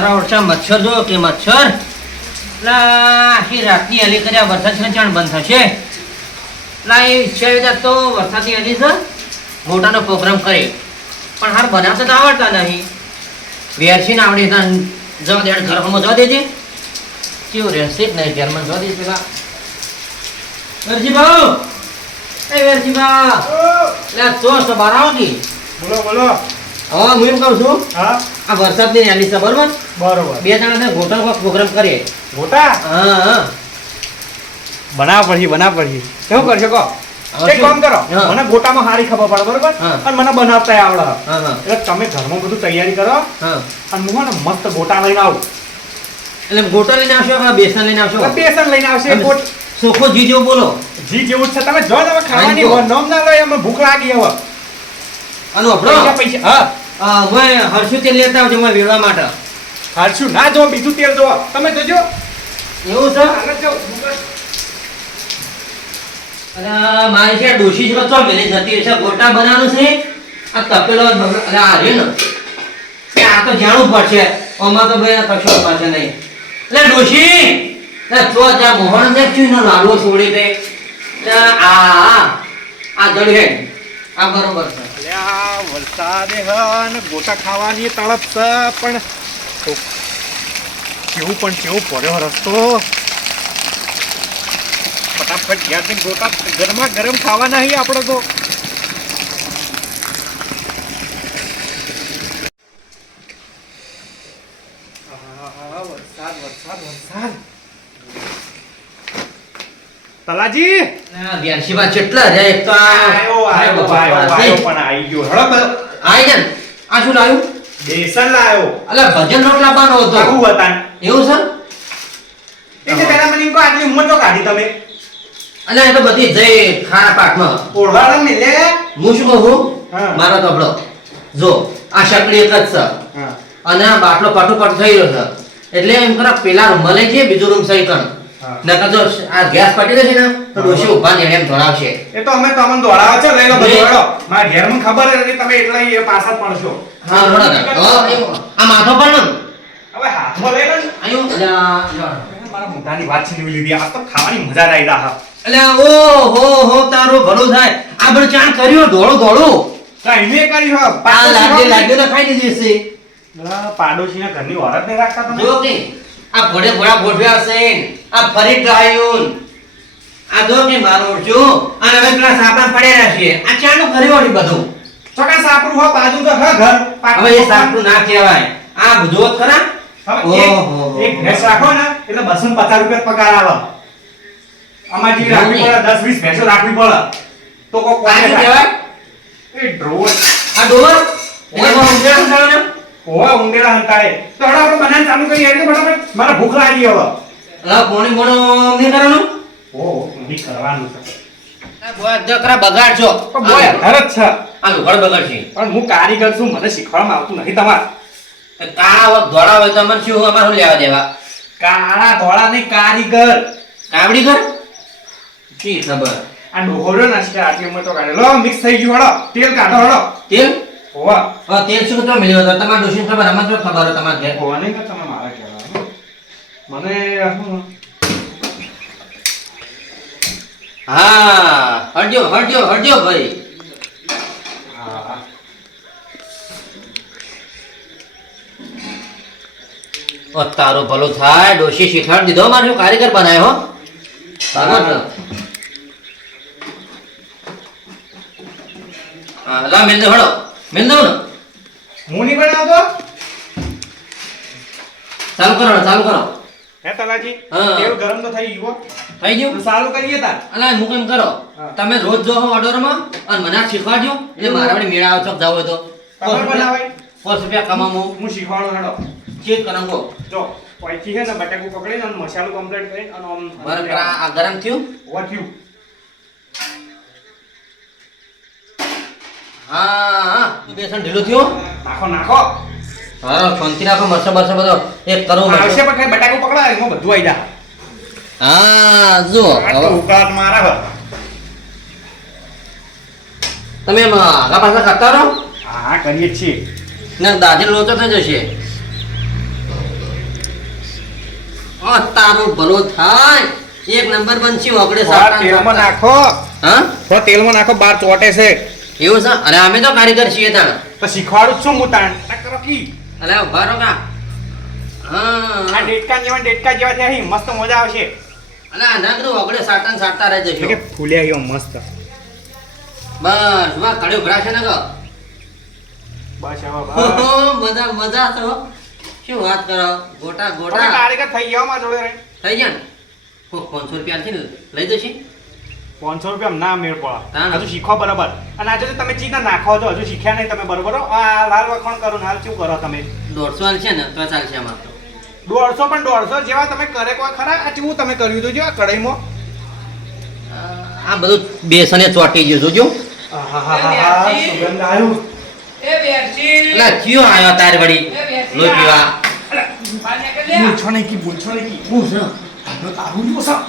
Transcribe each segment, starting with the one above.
મારા ઓછા મચ્છર જો કે મચ્છર આખી રાતની હલી કર્યા વરસાદ છે ચાણ બંધ થશે એ ઈચ્છા તો વરસાદની હલી છે મોટાનો પ્રોગ્રામ કરે પણ હાર બનાવતા તો આવડતા નહીં વેરસીને આવડે જવા દે ઘરમાં જવા દેજે કેવું રહેશે જ નહીં ઘરમાં જવા દેજે પેલા વેરસી ભાઉ એ વેરસી ભાવ તો બહાર આવો કે બોલો બોલો. હા હું એમ કહું છું હા આ વરસાદની હલી છે બરોબર બરોબર. બે જણા ગોટા પ્રોગ્રામ કરીએ મોટા હા હા બનાવ પડી કેવું કરશો કહો? એક કામ કરો, હા. મને ગોટામાં સારી ખબર પડે બરોબર હા. અને મને બનાવતા આવડે હા હા એટલે તમે ઘરમાં બધું તૈયારી કરો હા અને હું ને મસ્ત ગોટા લઈને આવું. એટલે ગોટા લઈને આવશો કે બેસન લઈને આવશો એટલે બેસન લઈને આવશે તમે ગોટ સોખો જી જેવું બોલો જી જેવું જ છે. તમે જો તમે ખાવાની હા, નોમ ના લો એમાં ભૂખ લાગી હવે. અને પૈસા આપણો પૈસા હા હું હર્ષુ તેલ લેતા આવજો મેં વેળવા માટે હાલશું ના જો બીજું તેલ જો તમે જોજો એવું છે આગળ જાઓ. અરે મારી છે ડોશી જ ચો મેલી જતી છે ગોટા બનાવવાનું છે આ તપેલો અરે આ રે ને કે આ તો જાણવું પડશે આમાં તો ભાઈ કશું પાસે નહીં એટલે ડોશી તો ત્યાં મોહન ને ચીનો લાડવો છોડી દે આ જડી હે આ બરોબર છે અલ્યા વરસાદે હન ગોટા ખાવાની તળપ છે પણ કેવું પડ્યો રસ્તો. ફટાફટ ઘેર જઈને ગોટા ગરમા ગરમ ખાવાના હી આપણે તો. વરસાદ તલાજી વ્યાસી કેટલા રે એક તો આયો પણ આઈ ગયો. હળો આઈ જન આ શું લાવ્યું બેસન લાયો. અલે ભજન રોટ લાવવાનો હતો આવું હતા એવું છે એટલે પેલા મને એમ કહો આટલી ઉંમર તો કાઢી તમે અલે એ તો બધી જઈ ખારા પાકમાં ઓળવાડા ને લે. હું શું કહું હા. મારો તબલો જો આ શકડી એક જ છે હા અને આ બાટલો પાટો થઈ રહ્યો છે એટલે એમ કરો પેલા રૂમ લઈ જઈએ બીજો રૂમ સહી કર હા. નકર જો આ ગેસ પટી જશે ને તો ડોશી ઉભા ને એમ ધોળાવશે એ તો અમે તમને દોડાવે છે લઈ લો બધું હેડો. મારા ઘેર મને ખબર હતી તમે એટલા એ પાછા જ પડશો. હા રોડા આ માથો પર ને હવે હાથમાં લઈ લો ને. આયો અલ્યા મારા મોઢાની વાત છીનવી લીધી. આ તો ખાવાની મજા જ આવી રહ્યા. અલ્યા ઓ હો તારું ભલું થાય આ બળ ચાણ કર્યો ધોળું કાંઈ કરી હો આ લાગે તો ખાઈ લીધી છે પાડોશીના ઘરની ઓરત નહીં રાખતા તમે. જો કે આ ઘોડે ઘોડા ગોઠવ્યા છે આ ફરી ડ્રાયુન આ જો કે મારો જો અને હવે પેલા સાપા પડ્યા છે આ ચાનું કર્યો ની બધું ચોકા સાપરું હો બાજુ તો હા ઘર. હવે એ સાપનું ના કહેવાય આ જો ખરા હવે એક ભેંસ રાખો ને એટલે 250 રૂપિયા પગાર આવે. આમાં જે રાખવી પડે 10 20 ભેંસો રાખવી પડે તો કોક આ શું કોને કહેવાય એ ડ્રોન આ ડોર એમાં ઊંઘ્યા સંતાડો ને ઓવા ઉંદેડા હંતાડે. તો હડો આપણે બનાવવાનું ચાલુ કરીએ એટલે ફટાફટ મારા ભૂખ લાગી હવે. અલા પોણી મોણો નહીં કરવાનું ઓ નહીં કરવાનું છે. આ બોય જકરા બગાડશો પણ બોય હરત છે. આ લુગડ બગાડશે પણ હું કારીગર છું મને શીખવાડવામાં આવતું નથી તમારે. કાળા ધોળા હોય તો મને શું અમારું લેવા દેવા કાળા ધોળા નહીં કારીગર. કાવડી કર શી ખબર આ ડોહોરો નાસ્તા આટલી ઉંમર તો કાઢે. લો મિક્સ થઈ ગયું હળો તેલ કાઢો હળો. તેલ ઓવા હવે તેલ શું તો મળ્યો હતો તમારા ડોશીને ખબર અમને તો ખબર હોય તમારા ઘેર ઓવા નહીં કે તમે મારા કહેવા. મને શું હા હટજો ભાઈ હા ઓ તારો ભલો થાય ડોશી શીખવાડ દીધો મારો કારીગર બનાવ્યો હો બરાબર હા લા મેલ દે હળો મેલ દો ને હું નહીં બનાવતો. ચાલુ કરો હે તલાજી હા. તેલ ગરમ તો થઈ ગયું હો. થઈ ગયું તો ચાલુ કરીએ તાર. અલા હું કેમ કરો હા. તમે રોજ જો ઓર્ડરમાં અને મને આ શીખવાડજો એટલે મારા વડે મેળા આવશો જાવ હોય તો તમારે બનાવાય. 5 રૂપિયા કમામો હું શીખવાડું હેડો. ચેક કરાંગો જો ઓયથી છે ને બટાકું પકડીને અને મસાલો કમ્પ્લીટ કરીને અને આમ બરાબર આ ગરમ થયું વધ્યું. હા બેસન ઢીલું થયું નાખો નાખો. હા શાંતિ રાખો મરસો બરસો બધો એક કરો આવશે પણ ખાલી બટાકું પકડાય એમાં બધું આવી જાય. હા જો આ તો ઉકાળ મારા હે. તમે એમ આગા પાછા કરતા રહો હા કરીએ જ છીએ. ને દાઢી લોચો થઈ જશે તારું ભલું થાય એક નંબર બનશી ઓગળે થોડા તેલમાં નાખો હા થોડા તેલમાં નાખો બાર ચોટે છે એવું છે અરે અમે તો કારીગર છીએ તાણ તો શીખવાડું જ છું હું તાણ કરો કી અલે ઉભા રહો કા આ હા ડેટકા જેવા છે અહીં મસ્ત મજા આવશે અલે નાગરું ઓગળે સાટતા રહે જશો કે ફૂલ્યા ગયો મસ્ત બસ વાહ કડ્યો ભરાશે ને કો બસ હવે મજા તો શું વાત કરો ગોટા તમે ગોટા કારીગર થઈ ગયા મારા જોડે રહી થઈ ગયા ને 500 રૂપિયા છે ને લઈ જશી 500 રૂપિયા ના મેળ ના, ના. પડે હજુ શીખો બરાબર અને આજે તો તમે ચીના નાખો છો હજુ શીખ્યા નહીં તમે બરોબર હો? આ લાલ વખણ કરો ને હાલ શું કરો તમે 150 હાલ છે ને તો ચાલશે આમાં તો 150 પણ 150 જેવા તમે કરે કોઈ ખરા આ ચેવું તમે કર્યું હતું જો આ કઢાઈમાં આ બધું બેસને ચોટી ગયું જોજો આહાહાહા, સુગંધ આવ્યું એટલે કયો આવ્યો તાર વળી લોહી પીવા બોલછો નહીં કી બોલછો નહીં કી હું છે તારો તારું જો સા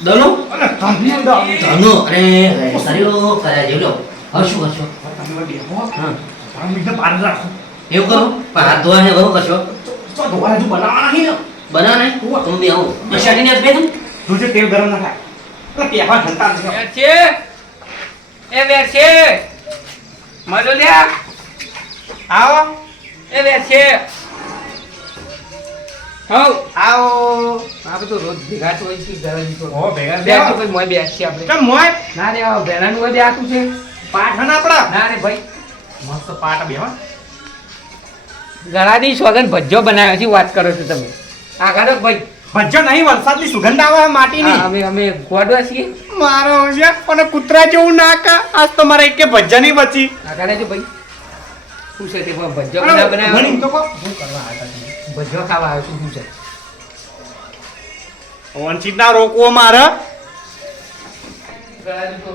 દલો અરે તમને અંદર ધનો અરે સરીઓ કર્યા જેવલો હશું હશું તમે બેહો હા તારા મીઠા પાર રાખો એવું કરો પણ હાથ ધોવા છે બહુ કશો તો ધોવા હજુ બનાવવાના નહીં ને બના ને તું બી આવો તો શાટીને જ બેઠું જોજે તેલ ગરમ ના થાય તો પેપા ઠંડા નથી એ વેરશે મજો લ્યા આવો એ વેરશે હઉ આવો આપણે તો રોજ ભેગા તો હોય છે ઘરે તો ઓ ભેગા બે તો કોઈ મોય બેસી આપણે કેમ મોય ના રે આ ભેલાનું હોય બેઠું છે પાઠ હે ને આપડા ના રે ભાઈ મસ્ત પાઠ બેહો ગળાની સોગન ભજ્જો બનાવ્યો છે વાત કરો છો તમે આ કાઢો ભાઈ ભજ્જો નહીં વરસાદની સુગંધ આવે માટીની આ અમે ગોડવા છીએ મારો છે પણ કૂતરા જેવું નાકા આજ તો મારે એકે ભજ્જા નહીં બચી આ કાઢે છે ભાઈ શું છે તે પણ ભજ્જો બની બનાવ્યો તો કો ભજ્જો ખાવા આવ્યો છું શું છે વંચિત ના રોકવો મારે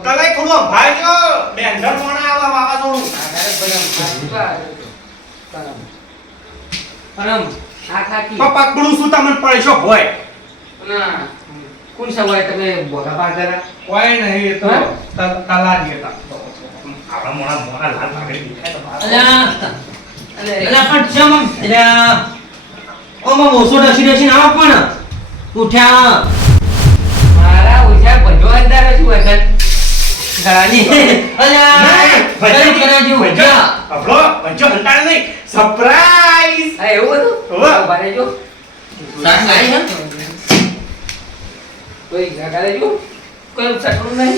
કલાઈ થોડું ભાઈ જો બેંધર મોણા આવા વાવાઝોડું પકડું શું તમને પૈસો હોય કોણ સવાય તમે બોલા પાર કરા કોઈ નહીં એ તો હા? તલાજી હતા આપણા મોણા મોણા લાલ પાઘડી દેખાય તો બહાર. અલ્યા પણ ચમ અલ્યા ઓમાં મોસો ડસી આવો પણ ઉઠ્યા મારા ઓછા ભજ્જો અંદર શું હોય ગળાની અલ્યા નહીં, ભજન કરાજો ઉઠ્યા અભલો ભજ્જો હંતાડે નહીં સરપ્રાઈઝ હા એવું હતું હોવે. ભરે જો સાસ લાવી હે કોઈ ગાડે જો કોઈ સટલું નહીં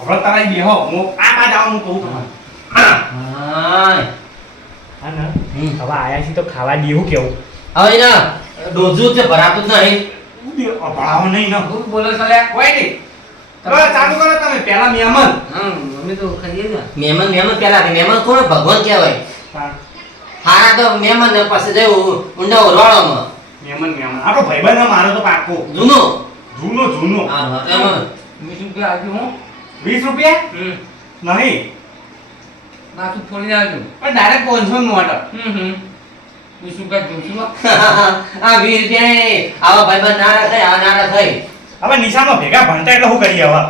હવે તારા બેહો હું આ બાજ આવું કહું તમને હાય હા ને હમ. હવે આયા છીએ તો ખાવા દેવું કેવું હવે એના ડોઝું છે ભરાતું જ નહીં ભણાવો નહીં ને હું બોલો ચાલ્યા કોઈ નહીં હવે ચાલુ કરો તમે પહેલા મહેમાન અમે તો ખાઈએ ને મહેમાન પેલા મહેમાન કોણ ભગવાન કહેવાય હારા તો મહેમાન ને પાસે જવું ઊંડા ઓરવાળામાં મહેમાન આપણો ભાઈબંધ છે મારો તો પાકો જૂનો જૂનો હા હા એમાં મેં શું કે આવ્યું હું 20 રૂપિયા નહીં માથું ફોડી આવજો પણ ડાયરેક્ટ 500 નોટ મેં શું કે જોશું આ વીર કે આવા ભાઈબંધ ના રખાય આ ના રખાય હવે નિશામાં ભેગા ભણતા એટલે શું કરીએ હવે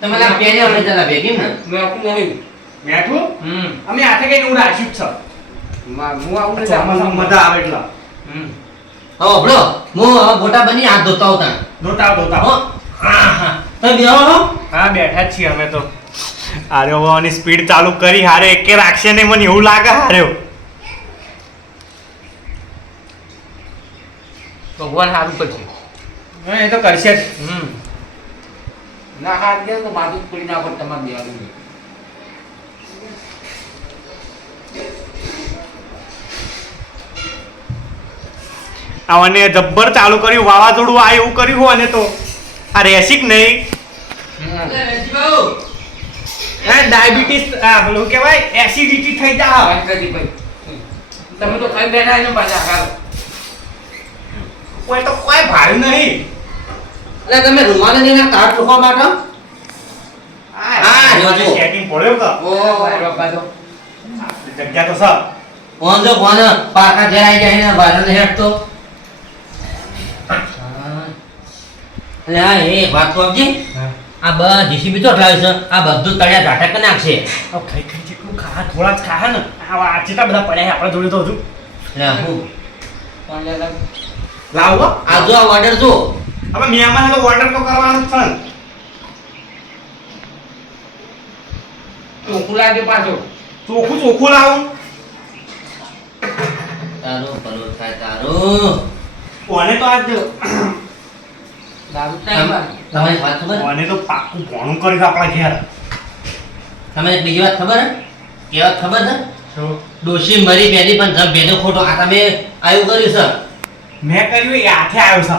તમે લા પેલે અમે જલા ભેગી ને મેં આખું નહીં બેઠું અમે હાથે કઈ એવું રાખ્યું જ છે હું આવું ને ચોમાસામાં મજા આવે એટલે હો બ્રો હું હવે મોટા બની હાથ ધોતા હોતા ધોતા ધોતા હો હા હા તો બેહો હો હા બેઠા જ છીએ અમે તો અરે ઓની સ્પીડ ચાલુ કરી હારે એકે રાખશે નહીં મને એવું લાગે હાર્યો ભગવાન સારું પછી એ તો કરશે જ ના હાથ ગયા તો માથું ફોડી ના પડે તમારે દેવાનું આવને જબ્બર ચાલુ કર્યું વાવાઝોડું આ એવું કર્યું હોય અને તો આ રેસિક નહીં ડાયાબિટીસ આ પેલું કહેવાય એસિડિટી થઈ જાય તમે તો કઈ બેઠા ને પાછા હારો કોઈ તો કોઈ ભાડું નહીં એટલે તમે રૂમાલ લઈને કાટ ટોકવા માટે હા જોજો. સેટિંગ પડ્યો તો ઓ બાપા તો જગ્યા તો સર કોણ પાકા જરાઈ જાય ને બારને હેઠતો એટલે આ એ વાત તો આપજે આ બસ જીસીબી તો લાવ્યું છે આ બધું તળિયા ઝાટક કરી નાખશે ખાઈ ખાઈ જેટલું ખા થોડા જ ખા ને આ ચેટલા બધા પડ્યા છે આપણા જોડે તો હજુ એટલે હું લાવો આ જો આ ઓર્ડર જો. હવે મહેમાન તો ઓર્ડર તો કરવાનો જ છે ને. ચોખ્ખું લાવજો પાછો. ચોખ્ખું ચોખ્ખું લાવું. તારું ભલું થાય તારું. કોને તો આજ દારૂ જ નહીં બા. તમને એક વાત ખબર? કોને તો પાકું ભોણું કરી દે આપણા ઘેર. તમને એક બીજી વાત ખબર હે? કે વાત ખબર છે? શું? ડોશી મરી પહેલી પણ જબ બેનો ખોટો આ તમે આયું કર્યું છે. મેં કર્યું એ હાથે આવ્યો છે.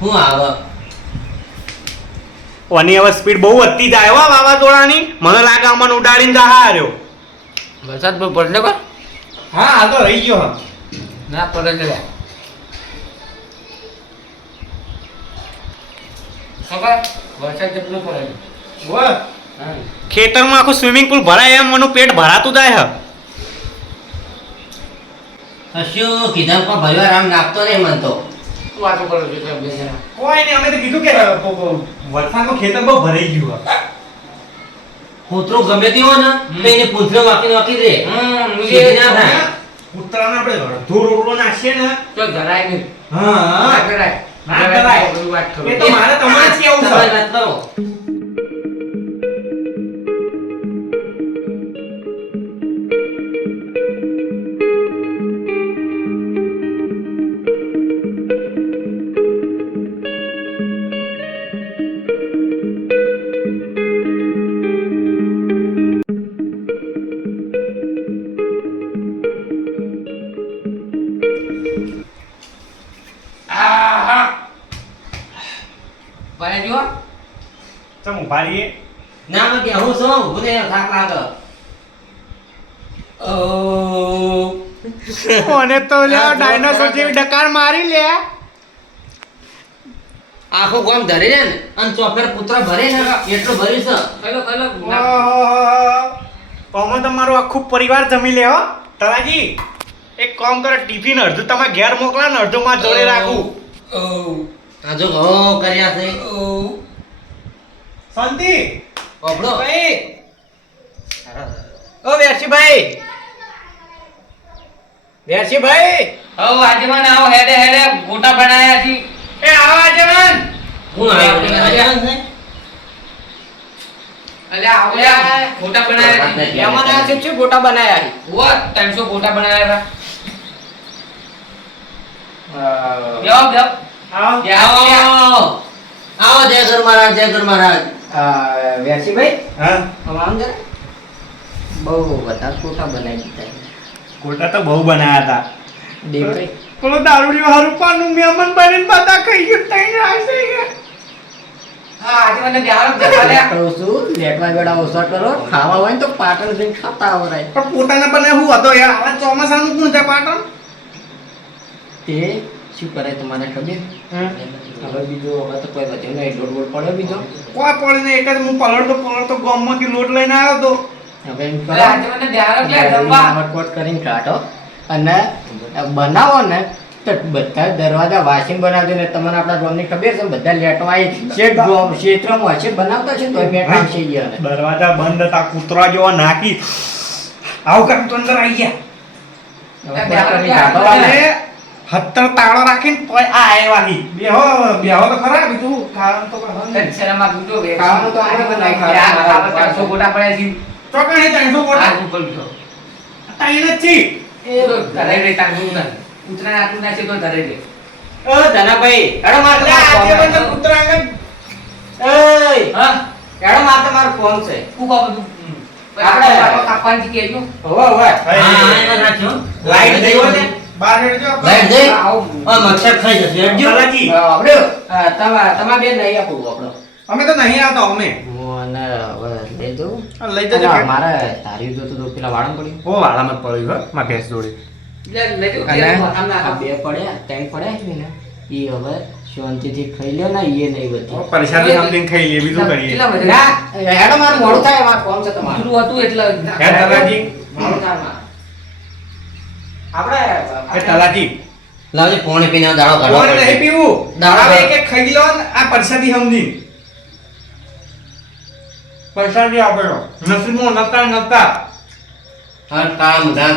હું આવ ઓની હવે સ્પીડ બહુ વધતી જાય હો વાવાઝોડાની. મને લાગે અમને ઉડાડીને જા હાર્યો. વરસાદ બહુ પડે કો? હા આ તો રહી ગયો. ના પડે જ રે. ખબર? વરસાદ કેટલો પડે છે? ઓય હા. ખેતરમાં આખું સ્વિમિંગ પુલ ભરાય એમ મનું પેટ ભરાતું જાય હે. કશું કીધા પણ ભરવા રામ નાખતો નહીં મન તો. શું વાતો કરો છો તમે બે જણા? કોઈ નહીં અમે તો કીધું કે વરસાદનું ખેતર બહુ ભરાઈ ગયું હે. કૂતરો ગમે તે હોય ને તો એને પૂંછડો વાંકી વાંકી દે. સીધી ના થાય. ઉત્તરાયણ આપણે અડધો રોટલો નાખીએ ને. તો જરાય નહીં. હા ના કરાય. ના કરાય. બધું વાત કરો. એ તો મારે તમારે જ કેવું તમારી છે. વાત કરો. આહા. બને જુઓ? ચમ ઉભા રહીએ. ના મેં બેહું છું ઊભું થઈને થાક લાગે. કોને તો લ્યો ડાયનોસોર જેવી ડકાર મારી લે. આખું ગામ ધરી રે ને અને ચોફેર પુત્ર ભરે ને એટલું ભર્યું છે. કલો કલો. ઓહો તમારું આખું પરિવાર જમી લે હો. તલાજી એક કામ કરો ટિફિન અડધું તમે ઘેર મોકલા ને અડધું માં જોડે રાખું. આ જો ઘો કર્યા છે. શાંતિ ઓપડો. ભાઈ ઓ વેરસીભાઈ વેરસીભાઈ હવ આજમાન આવો હેડે હેડે ગોટા બનાયા છી. એ આવો આજમાન. હું આવ્યો છે? અલ્યા આવો યાર ગોટા બનાયા છી. મહેમાન આયા છે, શું ગોટા બનાયા છી? વો 300 ગોટા બનાયા હતા. બેહો બેહો. આવો આવો. આવો જય ગુરુ મહારાજ જય ગુરુ મહારાજ. વ્યાસીભાઈ હા આમ જરા બહુ વધારે ખોટા બનાવી દીધા ગોટા તો બહુ બનાયા હતા. દેવભાઈ પેલો દારૂડી વાળું પાનું મહેમાન બનીને બધા ખાઈ ગયું તઈ રાખશે કે. હા આજમાન ને બેહારો જખાલ્યા. કહું છું લેટવા વેળા ઓછા કરો ખાવા હોય ને તો પાટણ જઈને ખાતા આવરાય પણ પોતાને બને હું હતો યાર આવા ચોમાસાનું કોણ છે પાટણ. તે શું કરે તમારે ખબર હવે બીજો હવે તો કોઈ વધ્યો નહીં લોટ બોટ પડ્યો બીજો કોઈ પડીને એક જ હું પલળતો ગામમાંથી લોટ લઈને આવ્યો તો. હવે એમ કરો અલ્યા આજમાન ને બેહારો લે જમવા. આવટકોટ કરીને કાઢો અને બનાવો ને તો બધા દરવાજા વાસીને બનાવજો ને તમને આપણા ગામની ખબર છે બધા લેટવા આવી શેઠ ગામ ક્ષેત્રમાં હશે બનાવતા છે ને તો મેં આવશે યાર દરવાજા બંધ હતા કૂતરા જેવા નાખી આવું કામ તો અંદર આવી ગયા. હવે કોઈ કરીને કાઢો અરે, 17 તાળો રાખીને તોય આ આવ્યા હી. બેહો તો ખરા બીજું ખાવાનું તો કરવાનું. શરમમાં દૂધો બે. ખાવાનું તો આપણે બનાવી યાર, ખાવા 300 ગોટા પડ્યા છી. ચોકણી 300 આ ગોટા હું કરું છું. તાઈને જ છી. એ તો ધરે રે તારું ના. ઉતરાણ આટલું ના છે તો ધરે રે. ઓ ધનાભાઈ હેડો માર એટલે આજે બંધ કૂતરા આગળ એય હા હેડો માર તમારો ફોન છે હું કહું બધું. આપણે આપણે કાપવાની કેજો. હોવે હોવે હા એમાં નાખ્યો. લાઈટ દેવો ને બહાર હેડજો. લાઈટ દે. આવો. મચ્છર ખાઈ જશે હેડજો. તલાજી, આપણે તમારા બેન નહીં આપું આપણો અમે તો નહીં આવતા અમે. હું અને હવે લઈ દઉં લઈ જજો અલા, કે. મારે તારી જોતું તો પેલા વાળા પડ્યું ઓ વાળામાં પડ્યું હો માં ભેંસ જોડી. લે લેજો. અને આમ ના આ બે પડ્યા ત્રણ પડ્યા છે ને ઈ હવે શાંતિથી ખાઈ લે ને ઈ નહીં બધી પરેશાની સમજીને ખાઈ લઈએ બીજું કરીએ. કેટલા વધે? ના હેડો મારું મોડું થાય મારું ફોન છે તમારું ઉતરું હતું એટલે હે તલાજી, મોડું થાય મારું. આપણે હે તલાજી, લાવજે પાણી પીને દાડો કાઢો. કોણ નહીં પીવું? દાડા હવે એક એક ખાઈ લો ને આ પરસાદી સમજી. પરસાદી આપેલો. નસીબમાં નતા. હર કામ ધામ.